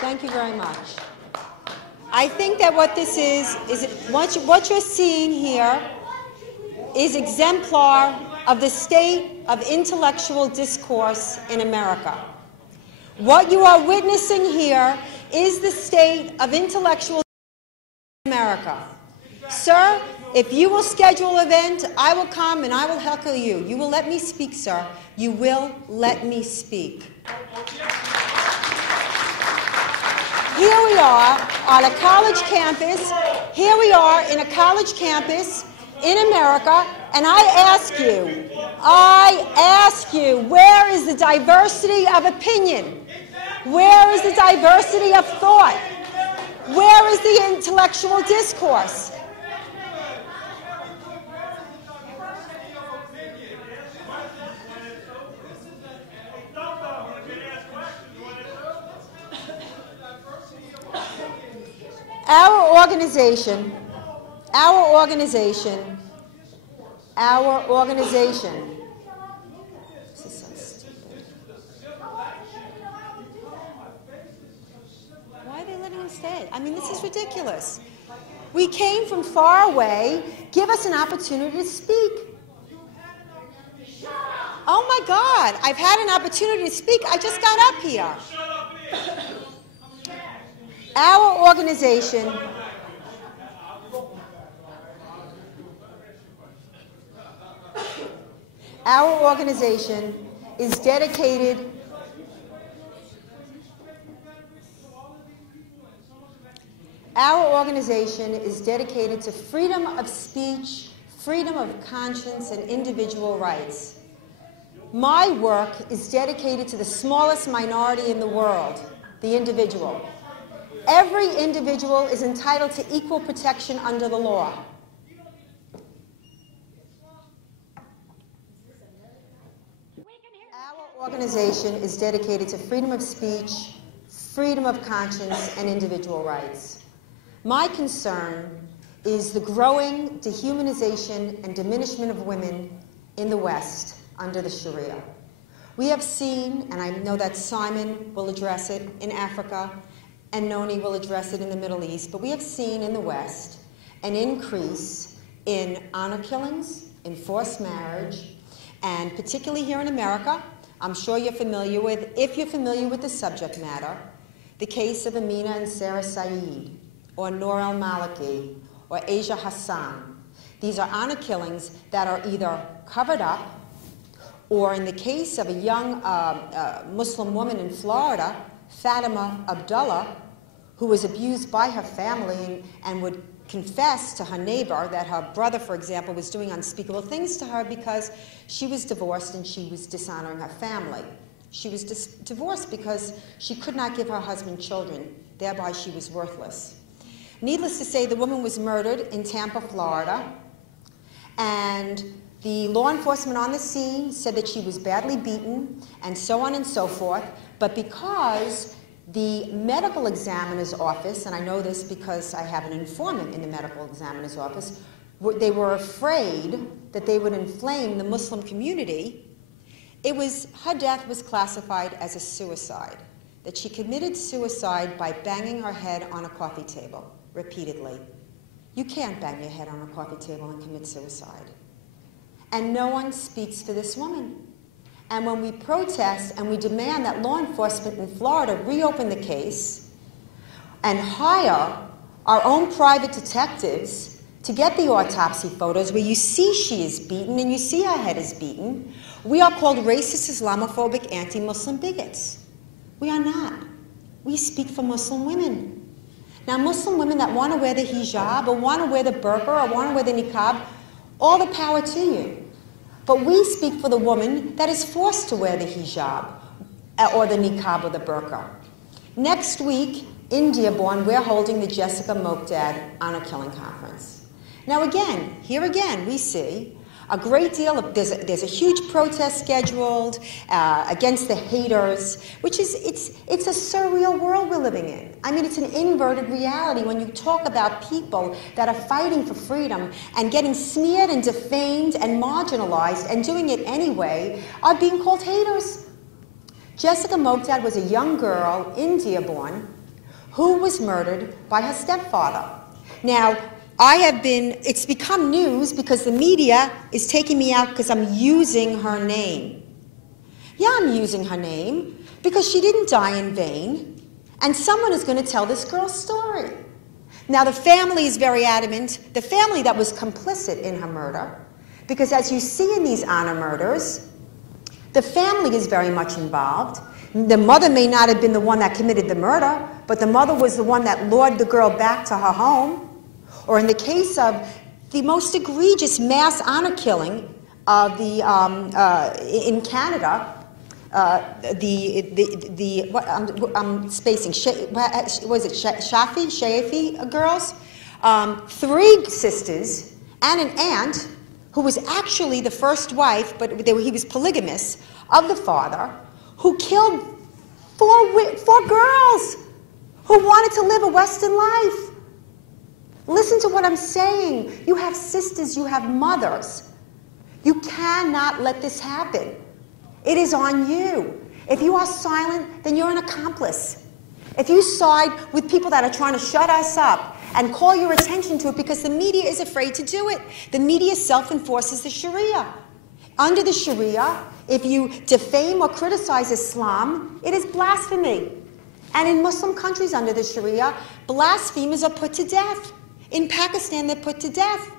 Thank you very much. I think that what this is what you're seeing here is exemplar of the state of intellectual discourse in America. What you are witnessing here is the state of intellectual discourse in America. Sir, if you will schedule an event, I will come and I will heckle you. You will let me speak, sir. You will let me speak. Here we are on a college campus. Here we are in a college campus in America, and I ask you, where is the diversity of opinion? Where is the diversity of thought? Where is the intellectual discourse? Our organization, this is so stupid. Why are they letting him stay? I mean, this is ridiculous. We came from far away. Give us an opportunity to speak. Oh my God, I've had an opportunity to speak. I just got up here. Our organization is dedicated to freedom of speech, freedom of conscience, and individual rights. My work is dedicated to the smallest minority in the world, the individual. Every individual is entitled to equal protection under the law. Our organization is dedicated to freedom of speech, freedom of conscience, and individual rights. My concern is the growing dehumanization and diminishment of women in the West under the Sharia. We have seen, and I know that Simon will address it, in Africa, and Noni will address it in the Middle East, but we have seen in the West an increase in honor killings, in forced marriage, and particularly here in America, I'm sure you're familiar with, if you're familiar with the subject matter, the case of Amina and Sarah Saeed, or Noor al-Maliki, or Asia Hassan. These are honor killings that are either covered up, or in the case of a young Muslim woman in Florida, Fatima Abdullah, who was abused by her family and would confess to her neighbor that her brother, for example, was doing unspeakable things to her because she was divorced and she was dishonoring her family. She was divorced because she could not give her husband children, thereby she was worthless. Needless to say, the woman was murdered in Tampa, Florida, and the law enforcement on the scene said that she was badly beaten and so on and so forth, but because the medical examiner's office, and I know this because I have an informant in the medical examiner's office, they were afraid that they would inflame the Muslim community. Her death was classified as a suicide, that she committed suicide by banging her head on a coffee table repeatedly. You can't bang your head on a coffee table and commit suicide. And no one speaks for this woman. And when we protest and we demand that law enforcement in Florida reopen the case and hire our own private detectives to get the autopsy photos where you see she is beaten and you see her head is beaten, we are called racist, Islamophobic, anti-Muslim bigots. We are not. We speak for Muslim women. Now, Muslim women that want to wear the hijab or want to wear the burqa or want to wear the niqab, all the power to you. But we speak for the woman that is forced to wear the hijab or the niqab or the burqa. Next week, in Dearborn, we're holding the Jessica Mokdad Honor Killing Conference. Now again, here again, we see a great deal of, there's a huge protest scheduled against the haters, which is, it's a surreal world we're living in. I mean, it's an inverted reality when you talk about people that are fighting for freedom and getting smeared and defamed and marginalized and doing it anyway are being called haters. Jessica Mokdad was a young girl in Dearborn who was murdered by her stepfather. Now, it's become news because the media is taking me out because I'm using her name. Yeah, I'm using her name because she didn't die in vain, and someone is going to tell this girl's story. Now, the family is very adamant, the family that was complicit in her murder, because as you see in these honor murders, the family is very much involved. The mother may not have been the one that committed the murder, but the mother was the one that lured the girl back to her home. Or in the case of the most egregious mass honor killing of in Canada, I'm spacing. Was it Shafi girls? 3 sisters and an aunt who was actually the first wife, but he was polygamous, of the father, who killed 4 girls who wanted to live a Western life. Listen to what I'm saying. You have sisters, you have mothers. You cannot let this happen. It is on you. If you are silent, then you're an accomplice. If you side with people that are trying to shut us up and call your attention to it because the media is afraid to do it, the media self-enforces the Sharia. Under the Sharia, if you defame or criticize Islam, it is blasphemy. And in Muslim countries under the Sharia, blasphemers are put to death. In Pakistan, they're put to death.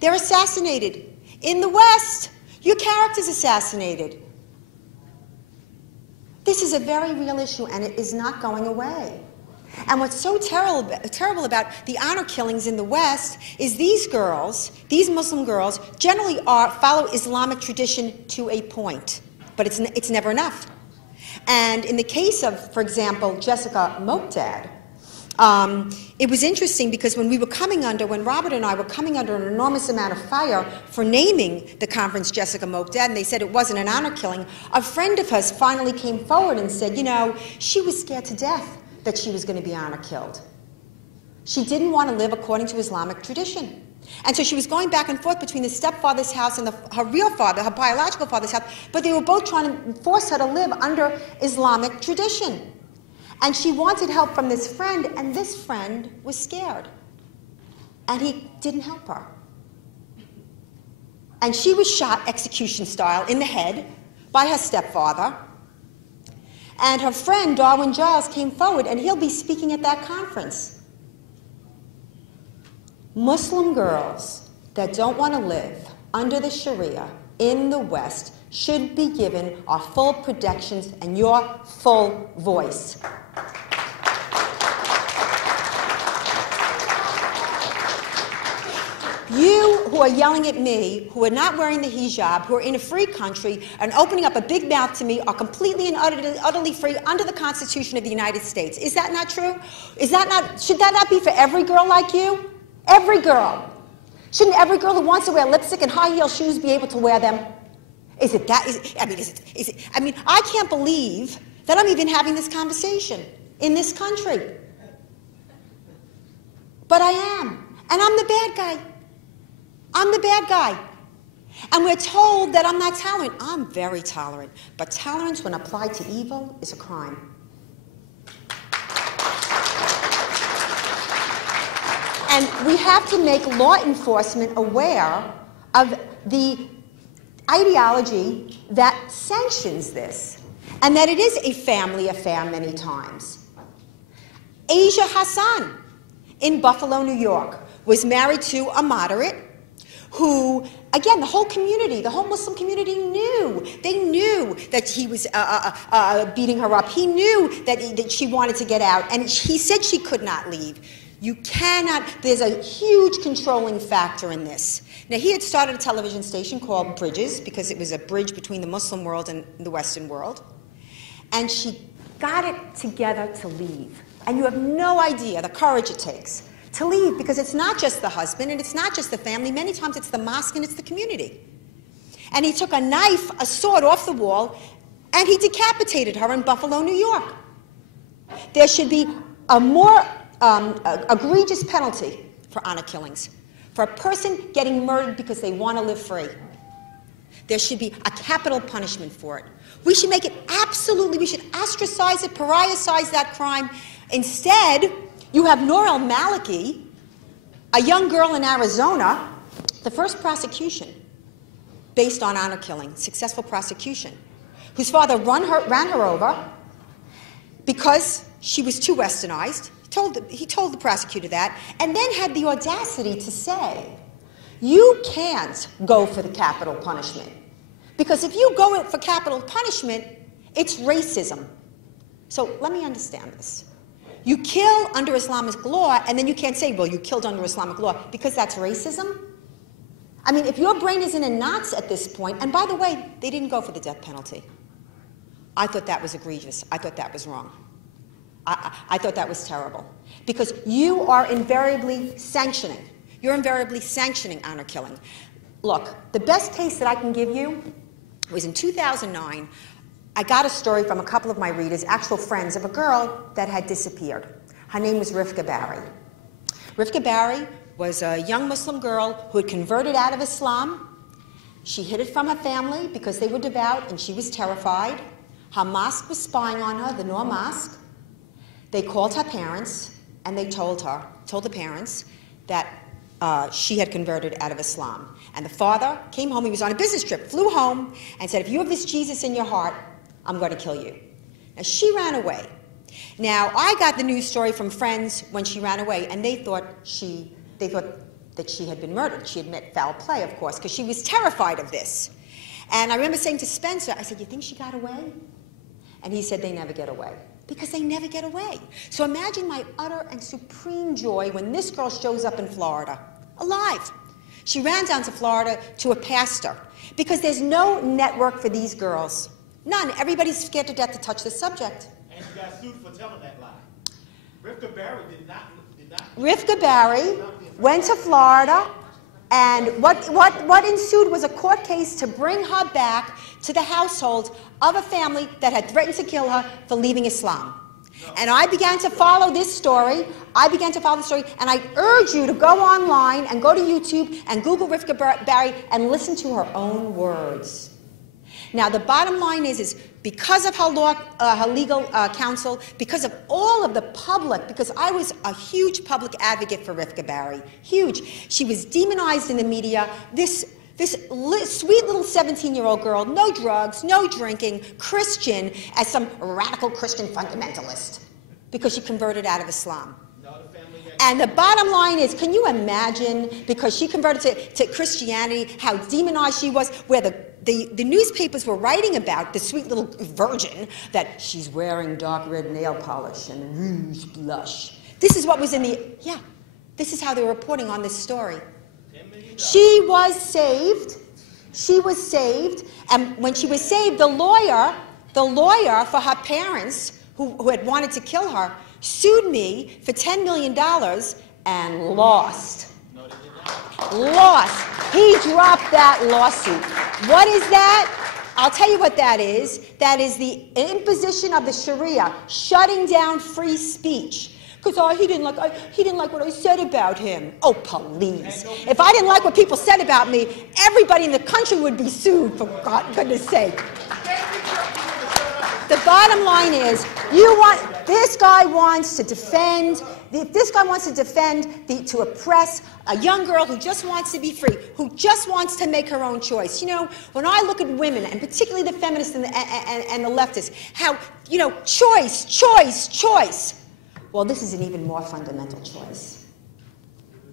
They're assassinated. In the West, your character's assassinated. This is a very real issue, and it is not going away. And what's so terrible about the honor killings in the West is these girls, these Muslim girls, generally follow Islamic tradition to a point, but it's never enough. And in the case of, for example, Jessica Moqdad, it was interesting because when Robert and I were coming under an enormous amount of fire for naming the conference Jessica Moqdad, and they said it wasn't an honor killing, a friend of hers finally came forward and said, you know, she was scared to death that she was going to be honor killed. She didn't want to live according to Islamic tradition. And so she was going back and forth between the stepfather's house and her real father, her biological father's house, but they were both trying to force her to live under Islamic tradition. And she wanted help from this friend, and this friend was scared. And he didn't help her. And she was shot execution style in the head by her stepfather. And her friend, Darwin Giles, came forward, and he'll be speaking at that conference. Muslim girls that don't want to live under the Sharia in the West should be given our full protections and your full voice. You who are yelling at me, who are not wearing the hijab, who are in a free country and opening up a big mouth to me, are completely and utterly free under the Constitution of the United States. Is that not true? Should that not be for every girl like you? Every girl. Shouldn't every girl who wants to wear lipstick and high-heel shoes be able to wear them? I can't believe that I'm even having this conversation in this country. But I am. And I'm the bad guy. I'm the bad guy. And we're told that I'm not tolerant. I'm very tolerant. But tolerance, when applied to evil, is a crime. And we have to make law enforcement aware of the ideology that sanctions this, and that it is a family affair many times. Asia Hassan in Buffalo, New York, was married to a moderate who, again, the whole community, the whole Muslim community knew. They knew that he was beating her up. He knew that she wanted to get out, and he said she could not leave. You cannot, there's a huge controlling factor in this. Now, he had started a television station called Bridges, because it was a bridge between the Muslim world and the Western world. And she got it together to leave. And you have no idea the courage it takes to leave, because it's not just the husband and it's not just the family. Many times it's the mosque and it's the community. And he took a knife, a sword off the wall, and he decapitated her in Buffalo, New York. There should be a more egregious penalty for honor killings. For a person getting murdered because they want to live free, there should be a capital punishment for it. We should make it absolutely, we should ostracize it, pariahicize that crime. Instead, You have Noor al-Maliki, a young girl in Arizona, the first prosecution based on honor killing, successful prosecution, whose father ran her over because she was too westernized. He told the prosecutor that, and then had the audacity to say, you can't go for the capital punishment, because if you go for capital punishment, it's racism. So let me understand this. You kill under Islamic law, and then you can't say, well, you killed under Islamic law, because that's racism? I mean, if your brain isn't in knots at this point, and by the way, they didn't go for the death penalty. I thought that was egregious. I thought that was wrong. I thought that was terrible. Because you are invariably sanctioning. You're invariably sanctioning honor killing. Look, the best case that I can give you was in 2009. I got a story from a couple of my readers, actual friends, of a girl that had disappeared. Her name was Rifka Barry. Rifka Barry was a young Muslim girl who had converted out of Islam. She hid it from her family because they were devout and she was terrified. Her mosque was spying on her, the Noor Mosque. They called her parents and they told the parents that she had converted out of Islam. And the father came home, he was on a business trip, flew home and said, if you have this Jesus in your heart, I'm going to kill you. Now she ran away. Now I got the news story from friends when she ran away, and they thought that she had been murdered. She had met foul play, of course, because she was terrified of this. And I remember saying to Spencer, I said, you think she got away? And he said, they never get away. Because they never get away. So imagine my utter and supreme joy when this girl shows up in Florida, alive. She ran down to Florida to a pastor, because there's no network for these girls. None. Everybody's scared to death to touch the subject. And she got sued for telling that lie. Rifka Barry did not. Rifka Barry went to Florida, and what ensued was a court case to bring her back to the household of a family that had threatened to kill her for leaving Islam. And I began to follow this story. And I urge you to go online and go to YouTube and Google Rifka Barry and listen to her own words. Now, the bottom line is because of her legal counsel, because of all of the public, because I was a huge public advocate for Rifka Barry, huge. She was demonized in the media. This sweet little 17-year-old girl, no drugs, no drinking, Christian, as some radical Christian fundamentalist, because she converted out of Islam. And the bottom line is, can you imagine, because she converted to Christianity, how demonized she was, where the newspapers were writing about the sweet little virgin, that she's wearing dark red nail polish and rouge blush. This is what was in the, this is how they were reporting on this story. She was saved. She was saved. And when she was saved, the lawyer for her parents, who had wanted to kill her, sued me for $10 million and lost. Lost. He dropped that lawsuit. What is that? I'll tell you what that is. That is the imposition of the Sharia, shutting down free speech. Because he didn't like what I said about him. Oh, please. If I didn't like what people said about me, everybody in the country would be sued, for goodness sake. The bottom line is, this guy wants to defend, to oppress a young girl who just wants to be free, who just wants to make her own choice. You know, when I look at women, and particularly the feminists and the leftists, how, choice. Well, this is an even more fundamental choice.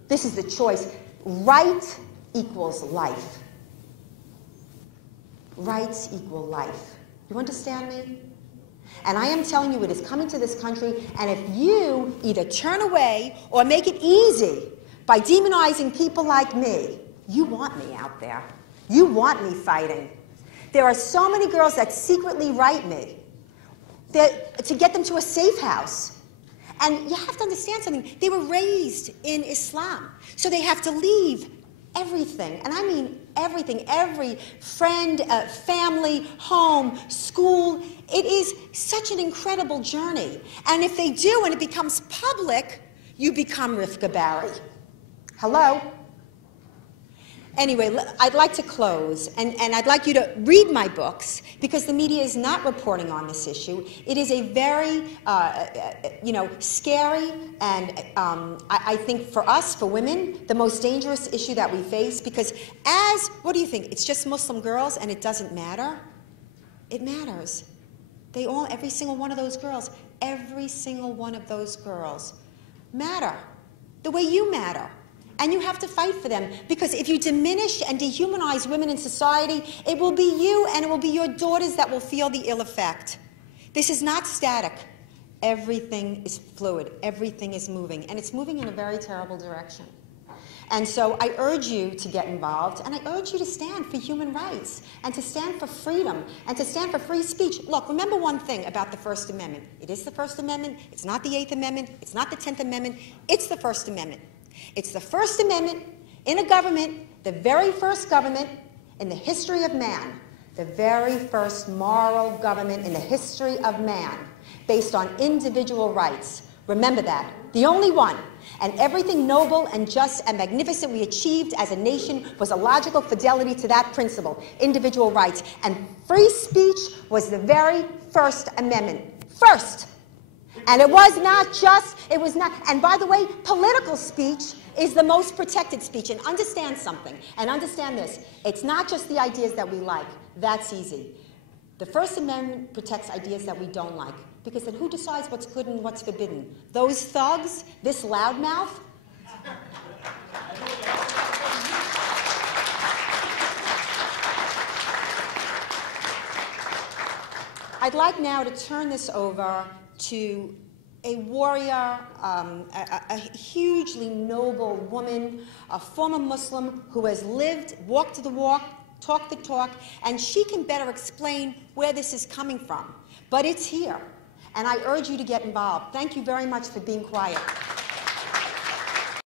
This is the choice. Right equals life. Rights equal life. You understand me? And I am telling you, it is coming to this country, and if you either turn away or make it easy by demonizing people like me, you want me out there. You want me fighting. There are so many girls that secretly write me to get them to a safe house. And you have to understand something. They were raised in Islam, so they have to leave everything, and I mean everything, every friend, family, home, school. It is such an incredible journey. And if they do, and it becomes public, you become Rifka Barry. Hello? Anyway, I'd like to close, and I'd like you to read my books, because the media is not reporting on this issue. It is a very, scary, and I think for us, for women, the most dangerous issue that we face, because what do you think? It's just Muslim girls and it doesn't matter? It matters. Every single one of those girls matter the way you matter. And you have to fight for them, because if you diminish and dehumanize women in society, it will be you and it will be your daughters that will feel the ill effect. This is not static. Everything is fluid. Everything is moving, and it's moving in a very terrible direction. And so I urge you to get involved, and I urge you to stand for human rights, and to stand for freedom, and to stand for free speech. Look, remember one thing about the First Amendment. It is the First Amendment. It's not the 8th Amendment. It's not the 10th Amendment. It's the First Amendment. It's the First Amendment in a government, the very first government in the history of man, the very first moral government in the history of man, based on individual rights. Remember that. The only one. And everything noble and just and magnificent we achieved as a nation was a logical fidelity to that principle, individual rights. And free speech was the very First Amendment. First. And it was not, and by the way, political speech is the most protected speech. And understand something, and understand this. It's not just the ideas that we like. That's easy. The First Amendment protects ideas that we don't like. Because then who decides what's good and what's forbidden? Those thugs? This loudmouth? I'd like now to turn this over to a warrior, a hugely noble woman, a former Muslim who has lived, walked the walk, talked the talk, and she can better explain where this is coming from. But it's here, and I urge you to get involved. Thank you very much for being quiet.